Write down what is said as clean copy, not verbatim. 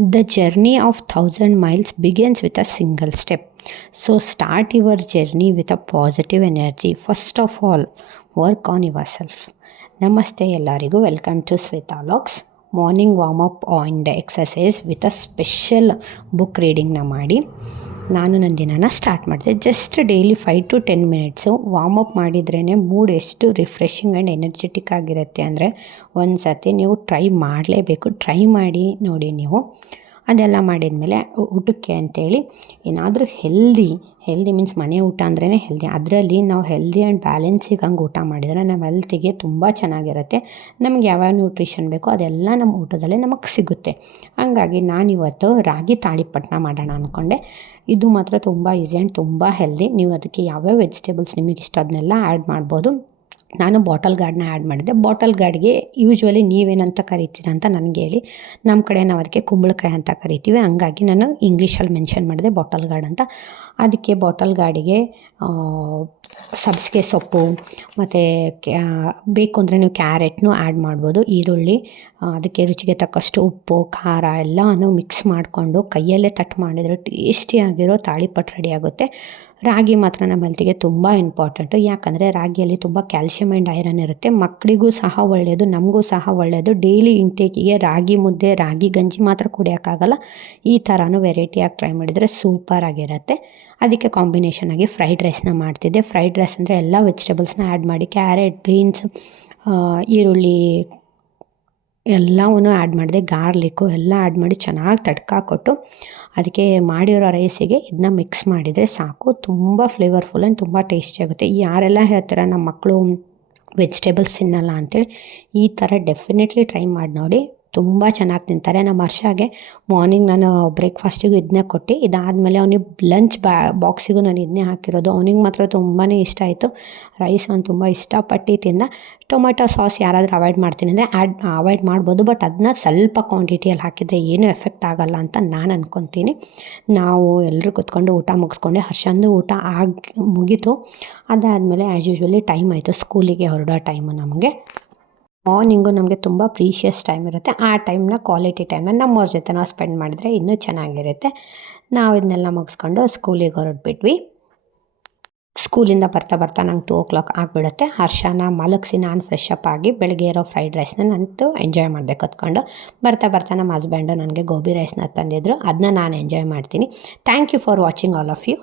The journey of 1,000 miles begins with a single step. So start your journey with a positive energy. First of all, work on yourself. ನಮಸ್ತೆ ಎಲ್ಲರಿಗೂ, welcome to Shweta vlogs. Morning warm up and exercise with a special book ರೀಡಿಂಗ್ನ ಮಾಡಿ ನಾನು ನನ್ನ ದಿನನ start ಮಾಡಿದೆ. Just daily 5 to 10 minutes warm up ಮಾಡಿದ್ರೇ mood ಎಷ್ಟು ರಿಫ್ರೆಶಿಂಗ್ ಆ್ಯಂಡ್ ಎನರ್ಜೆಟಿಕ್ ಆಗಿರುತ್ತೆ ಅಂದರೆ ಒಂದು ಸತಿ ನೀವು ಟ್ರೈ ಮಾಡಲೇಬೇಕು. ಟ್ರೈ ಮಾಡಿ ನೋಡಿ ನೀವು. ಅದೆಲ್ಲ ಮಾಡಿದ್ಮೇಲೆ ಊಟಕ್ಕೆ ಅಂತೇಳಿ ಏನಾದರೂ ಹೆಲ್ದಿ ಮೀನ್ಸ್ ಮನೆ ಊಟ ಅಂದ್ರೇ ಹೆಲ್ದಿ. ಅದರಲ್ಲಿ ನಾವು ಹೆಲ್ದಿ ಆ್ಯಂಡ್ ಬ್ಯಾಲೆನ್ಸಿಗೆ ಹಂಗೆ ಊಟ ಮಾಡಿದರೆ ನಮ್ಮ ಹೆಲ್ತಿಗೆ ತುಂಬ ಚೆನ್ನಾಗಿರುತ್ತೆ. ನಮ್ಗೆ ಯಾವ್ಯಾವ ನ್ಯೂಟ್ರಿಷನ್ ಬೇಕೋ ಅದೆಲ್ಲ ನಮ್ಮ ಊಟದಲ್ಲೇ ನಮಗೆ ಸಿಗುತ್ತೆ. ಹಾಗಾಗಿ ನಾನಿವತ್ತು ರಾಗಿ ತಾಳಿಪಟ್ಟಣ ಮಾಡೋಣ ಅಂದ್ಕೊಂಡೆ. ಇದು ಮಾತ್ರ ತುಂಬ ಈಸಿ ಆ್ಯಂಡ್ ತುಂಬ ಹೆಲ್ದಿ. ನೀವು ಅದಕ್ಕೆ ಯಾವ್ಯಾವ ವೆಜಿಟೇಬಲ್ಸ್ ನಿಮಗೆ ಇಷ್ಟ ಅದನ್ನೆಲ್ಲ ಆ್ಯಡ್ ಮಾಡ್ಬೋದು. ನಾನು ಬಾಟಲ್ ಗಾರ್ಡ್ನ ಆ್ಯಡ್ ಮಾಡಿದೆ. ಬಾಟಲ್ ಗಾರ್ಡ್ಗೆ ಯೂಶ್ವಲಿ ನೀವೇನಂತ ಕರಿತೀರ ಅಂತ ನನಗೆ ಹೇಳಿ. ನಮ್ಮ ಕಡೆ ನಾವು ಅದಕ್ಕೆ ಕುಂಬಳಕಾಯಿ ಅಂತ ಕರಿತೀವಿ. ಹಂಗಾಗಿ ನಾನು ಇಂಗ್ಲೀಷಲ್ಲಿ ಮೆನ್ಷನ್ ಮಾಡಿದೆ ಬಾಟಲ್ ಗಾರ್ಡ್ ಅಂತ. ಅದಕ್ಕೆ ಬಾಟಲ್ ಗಾರ್ಡಿಗೆ ಸಬ್ಬಸಿಗೆ ಸೊಪ್ಪು ಮತ್ತು ಬೇಕು ಅಂದರೆ ನೀವು ಕ್ಯಾರೆಟ್ನೂ ಆ್ಯಡ್ ಮಾಡ್ಬೋದು, ಈರುಳ್ಳಿ, ಅದಕ್ಕೆ ರುಚಿಗೆ ತಕ್ಕಷ್ಟು ಉಪ್ಪು, ಖಾರ ಎಲ್ಲನೂ ಮಿಕ್ಸ್ ಮಾಡಿಕೊಂಡು ಕೈಯಲ್ಲೇ ತಟ್ಟು ಮಾಡಿದರೆ ಟೇಸ್ಟಿಯಾಗಿರೋ ತಾಳಿಪಟ್ಟು ರೆಡಿ ಆಗುತ್ತೆ. ರಾಗಿ ಮಾತ್ರ ನಮ್ಮ ಹೆಲ್ತಿಗೆ ತುಂಬ ಇಂಪಾರ್ಟೆಂಟು. ಯಾಕಂದರೆ ರಾಗಿಯಲ್ಲಿ ತುಂಬ ಕ್ಯಾಲ್ಶಿಯಮ್ ಆ್ಯಂಡ್ ಐರನ್ ಇರುತ್ತೆ. ಮಕ್ಕಳಿಗೂ ಸಹ ಒಳ್ಳೆಯದು, ನಮಗೂ ಸಹ ಒಳ್ಳೆಯದು. ಡೈಲಿ ಇಂಟೇಕಿಗೆ ರಾಗಿ ಮುದ್ದೆ, ರಾಗಿ ಗಂಜಿ ಮಾತ್ರ ಕುಡಿಯೋಕ್ಕಾಗಲ್ಲ. ಈ ಥರನೂ ವೆರೈಟಿಯಾಗಿ ಟ್ರೈ ಮಾಡಿದರೆ ಸೂಪರಾಗಿರುತ್ತೆ. ಅದಕ್ಕೆ ಕಾಂಬಿನೇಷನ್ ಆಗಿ ಫ್ರೈಡ್ ರೈಸ್ನ ಮಾಡ್ತಿದ್ದೆ. ಫ್ರೈಡ್ ರೈಸ್ ಅಂದರೆ ಎಲ್ಲ ವೆಜಿಟೇಬಲ್ಸ್ನ ಆ್ಯಡ್ ಮಾಡಿ ಕ್ಯಾರೆಟ್, ಬೀನ್ಸ್, ಈರುಳ್ಳಿ ಎಲ್ಲವನ್ನೂ ಆ್ಯಡ್ ಮಾಡಿದೆ. ಗಾರ್ಲಿಕ್ಕು ಎಲ್ಲ ಆ್ಯಡ್ ಮಾಡಿ ಚೆನ್ನಾಗಿ ತಡ್ಕ ಕೊಟ್ಟು ಅದಕ್ಕೆ ಮಾಡಿರೋ ರೈಸಿಗೆ ಇದನ್ನ ಮಿಕ್ಸ್ ಮಾಡಿದರೆ ಸಾಕು. ತುಂಬ ಫ್ಲೇವರ್ಫುಲ್ ಆ್ಯಂಡ್ ತುಂಬ ಟೇಸ್ಟಿಯಾಗುತ್ತೆ. ಯಾರೆಲ್ಲ ಹೇಳ್ತಾರೆ ನಮ್ಮ ಮಕ್ಕಳು ವೆಜಿಟೇಬಲ್ಸ್ ತಿನ್ನಲ್ಲ ಅಂತೇಳಿ, ಈ ಥರ ಡೆಫಿನೆಟ್ಲಿ ಟ್ರೈ ಮಾಡಿ ನೋಡಿ. ತುಂಬ ಚೆನ್ನಾಗಿ ತಿಂತಾರೆ. ನಮ್ಮ ಹರ್ಷಾಗೆ ಮಾರ್ನಿಂಗ್ ನಾನು ಬ್ರೇಕ್ಫಾಸ್ಟಿಗೂ ಇದನ್ನೇ ಕೊಟ್ಟು, ಇದಾದಮೇಲೆ ಅವನಿಗೆ ಲಂಚ್ ಬಾಕ್ಸಿಗೂ ನಾನು ಇದನ್ನೇ ಹಾಕಿರೋದು. ಅವನಿಗೆ ಮಾತ್ರ ತುಂಬಾ ಇಷ್ಟ ಆಯಿತು. ರೈಸ್ ಅವ್ನು ತುಂಬ ಇಷ್ಟಪಟ್ಟು ತಿಂದ. ಟೊಮೆಟೊ ಸಾಸ್ ಯಾರಾದರೂ ಅವಾಯ್ಡ್ ಮಾಡ್ತೀನಿ ಅಂದರೆ ಅವಾಯ್ಡ್ ಮಾಡ್ಬೋದು, ಬಟ್ ಅದನ್ನ ಸ್ವಲ್ಪ ಕ್ವಾಂಟಿಟಿಯಲ್ಲಿ ಹಾಕಿದರೆ ಏನೂ ಎಫೆಕ್ಟ್ ಆಗೋಲ್ಲ ಅಂತ ನಾನು ಅಂದ್ಕೊತೀನಿ. ನಾವು ಎಲ್ಲರೂ ಕೂತ್ಕೊಂಡು ಊಟ ಮುಗಿಸ್ಕೊಂಡೆ. ಹರ್ಷಂದು ಊಟ ಮುಗೀತು. ಅದಾದಮೇಲೆ ಆ್ಯಸ್ ಯೂಶ್ವಲಿ ಟೈಮ್ ಆಯಿತು, ಸ್ಕೂಲಿಗೆ ಹೊರಡೋ ಟೈಮು. ಮಾರ್ನಿಂಗು ನಮಗೆ ತುಂಬ ಪ್ರೀಷಿಯಸ್ ಟೈಮ್ ಇರುತ್ತೆ. ಆ ಟೈಮ್ನ, ಕ್ವಾಲಿಟಿ ಟೈಮ್ನ ನಮ್ಮವ್ರ ಜೊತೆ ನಾವು ಸ್ಪೆಂಡ್ ಮಾಡಿದರೆ ಇನ್ನೂ ಚೆನ್ನಾಗಿರುತ್ತೆ. ನಾವು ಇದನ್ನೆಲ್ಲ ಮುಗಿಸ್ಕೊಂಡು ಸ್ಕೂಲಿಗೆ ಹೊರಟ್ಬಿಟ್ವಿ. ಸ್ಕೂಲಿಂದ ಬರ್ತಾ ನಂಗೆ 2 o'clock ಆಗಿಬಿಡುತ್ತೆ. ಹರ್ಷನ ಮಲಗಿಸಿ ನಾನು ಫ್ರೆಶ್ ಅಪ್ ಆಗಿ ಬೆಳಗ್ಗೆ ಇರೋ ಫ್ರೈಡ್ ರೈಸ್ನ ನಂತು ಎಂಜಾಯ್ ಮಾಡಿದೆ ಕತ್ಕೊಂಡು. ಬರ್ತಾ ನಮ್ಮ ಹಸ್ಬೆಂಡು ನನಗೆ ಗೋಬಿ ರೈಸ್ನ ತಂದಿದ್ರು. ಅದನ್ನ ನಾನು ಎಂಜಾಯ್ ಮಾಡ್ತೀನಿ. Thank you for watching all of you.